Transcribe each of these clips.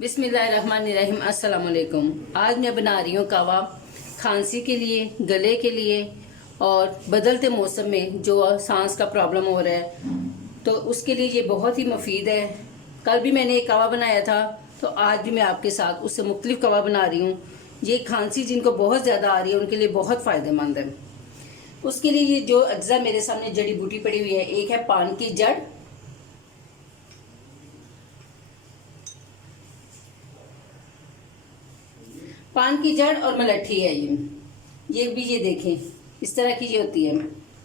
बिस्मिल्लाहिर्रहमानिर्रहीम। अस्सलाम वालेकुम। आज मैं बना रही हूँ कावा खांसी के लिए, गले के लिए और बदलते मौसम में जो सांस का प्रॉब्लम हो रहा है तो उसके लिए ये बहुत ही मुफीद है। कल भी मैंने एक कावा बनाया था तो आज भी मैं आपके साथ उससे मुख्तलिफ कावा बना रही हूँ। ये खांसी जिनको बहुत ज़्यादा आ रही है उनके लिए बहुत फ़ायदेमंद है। उसके लिए ये जो अज्जा मेरे सामने जड़ी बूटी पड़ी हुई है, एक है पान की जड़, पान की जड़ और मलट्ठी है। ये भी ये देखें इस तरह की ये होती है।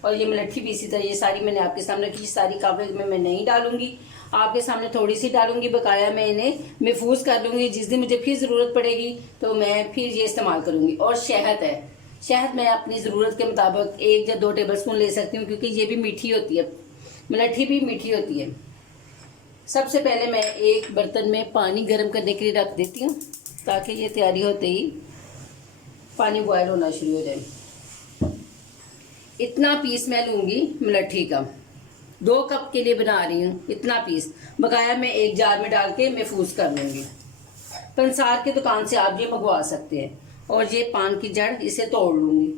और ये मलट्ठी भी इसी तरह, ये सारी मैंने आपके सामने की, सारी कागज में मैं नहीं डालूंगी, आपके सामने थोड़ी सी डालूंगी, बकाया मैं इन्हें महफूज कर लूंगी। जिस दिन मुझे फिर ज़रूरत पड़ेगी तो मैं फिर ये इस्तेमाल करूंगी। और शहद है, शहद मैं अपनी ज़रूरत के मुताबिक 1 या 2 टेबल स्पून ले सकती हूँ क्योंकि ये भी मीठी होती है, मलट्ठी भी मीठी होती है। सबसे पहले मैं एक बर्तन में पानी गर्म करने के लिए रख देती हूँ ताकि ये तैयारी होते ही पानी बॉयल होना शुरू हो जाए। इतना पीस मैं लूँगी मलट्ठी का, 2 कप के लिए बना रही हूँ, इतना पीस बकाया मैं एक जार में डाल के महफूज कर लूँगी। पंसार की दुकान से आप ये मंगवा सकते हैं। और ये पान की जड़, इसे तोड़ लूँगी।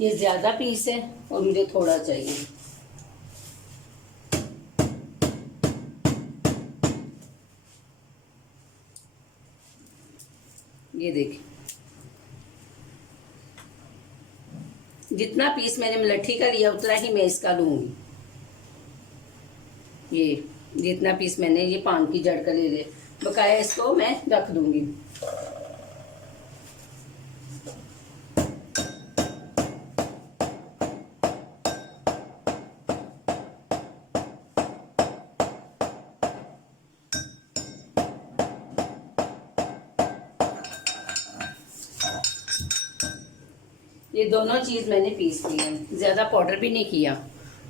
ये ज़्यादा पीस है और मुझे थोड़ा चाहिए। ये देखिए, जितना पीस मैंने मलट्ठी का लिया उतना ही मैं इसका लूंगी। ये जितना पीस मैंने ये पान की जड़ का ले लिया, बकाया इसको मैं रख दूंगी। ये दोनों चीज़ मैंने पीस ली है, ज़्यादा पाउडर भी नहीं किया।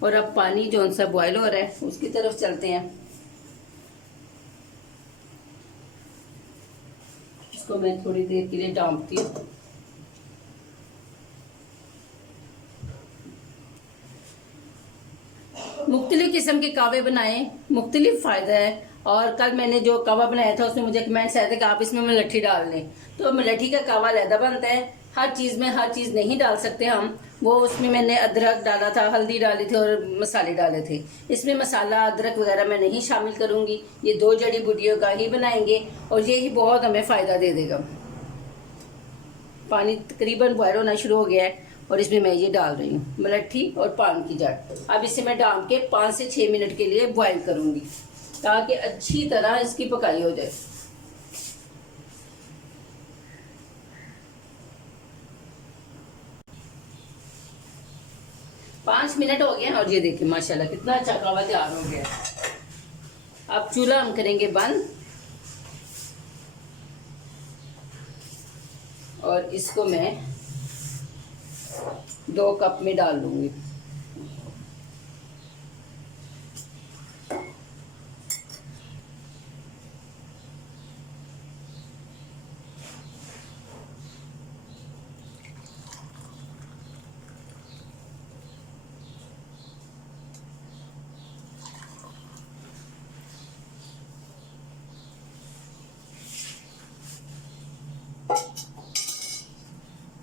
और अब पानी जो सा बॉयल हो रहा है उसकी तरफ चलते हैं। इसको मैं थोड़ी देर के लिए डांपती हूँ। मुख्तलिफ किस्म के कावे बनाए, मुख्तलिफ फ़ायदा है। और कल मैंने जो कावा बनाया था उसमें मुझे कमेंट्स आए थे कि आप इसमें मलट्ठी डाल लें, तो मलट्ठी का कावा अलहदा बनता है। हर चीज़ में हर चीज़ नहीं डाल सकते हम। वो उसमें मैंने अदरक डाला था, हल्दी डाली थी और मसाले डाले थे। इसमें मसाला अदरक वगैरह मैं नहीं शामिल करूँगी। ये 2 जड़ी बूटियों का ही बनाएंगे और ये ही बहुत हमें फ़ायदा दे देगा। पानी तकरीबन बॉयल होना शुरू हो गया है और इसमें मैं ये डाल रही हूँ मलट्ठी और पान की जड़। अब इसे मैं डाल के 5 से 6 मिनट के लिए बॉयल करूँगी ताकि अच्छी तरह इसकी पकाई हो जाए। 5 मिनट हो गए और ये देखिए माशाल्लाह कितना अच्छा कावा तैयार हो गया। अब चूल्हा हम करेंगे बंद और इसको मैं 2 कप में डाल लूंगी।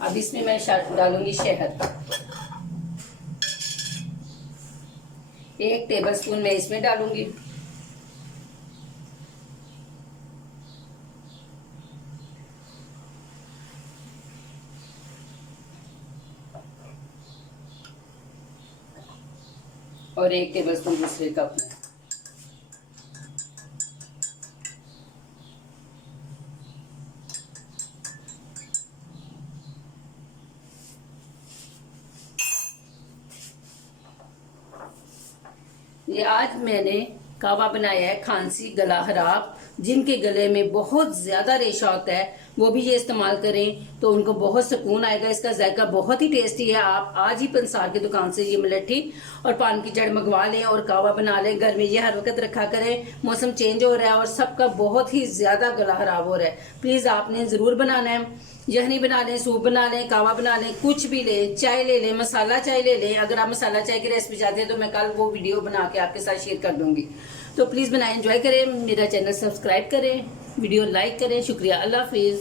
अब इसमें मैं डालूंगी शहद, 1 टेबल स्पून मैं इसमें डालूंगी। और 1 टेबल स्पून दूसरे कप में। ये आज मैंने कावा बनाया है खांसी गला खराब, जिनके गले में बहुत ज़्यादा रेशा होता है, वो भी ये इस्तेमाल करें तो उनको बहुत सुकून आएगा। इसका जायका बहुत ही टेस्टी है। आप आज ही पंसार की दुकान से ये मलट्ठी और पान की जड़ मंगवा लें और कावा बना लें। घर में ये हर वक्त रखा करें। मौसम चेंज हो रहा है और सबका बहुत ही ज़्यादा गला खराब हो रहा है। प्लीज़ आपने ज़रूर बनाना है। यखनी बना लें, सूप बना लें, कावा बना लें, कुछ भी लें, चाय ले लें, मसाला चाय ले लें। अगर आप मसाला चाय की रेसिपी चाहते हैं तो मैं कल वो वीडियो बना के आपके साथ शेयर कर दूंगी। तो प्लीज़ बनाएं, एंजॉय करें, मेरा चैनल सब्सक्राइब करें, वीडियो लाइक करें। शुक्रिया, अल्लाह हाफिज़।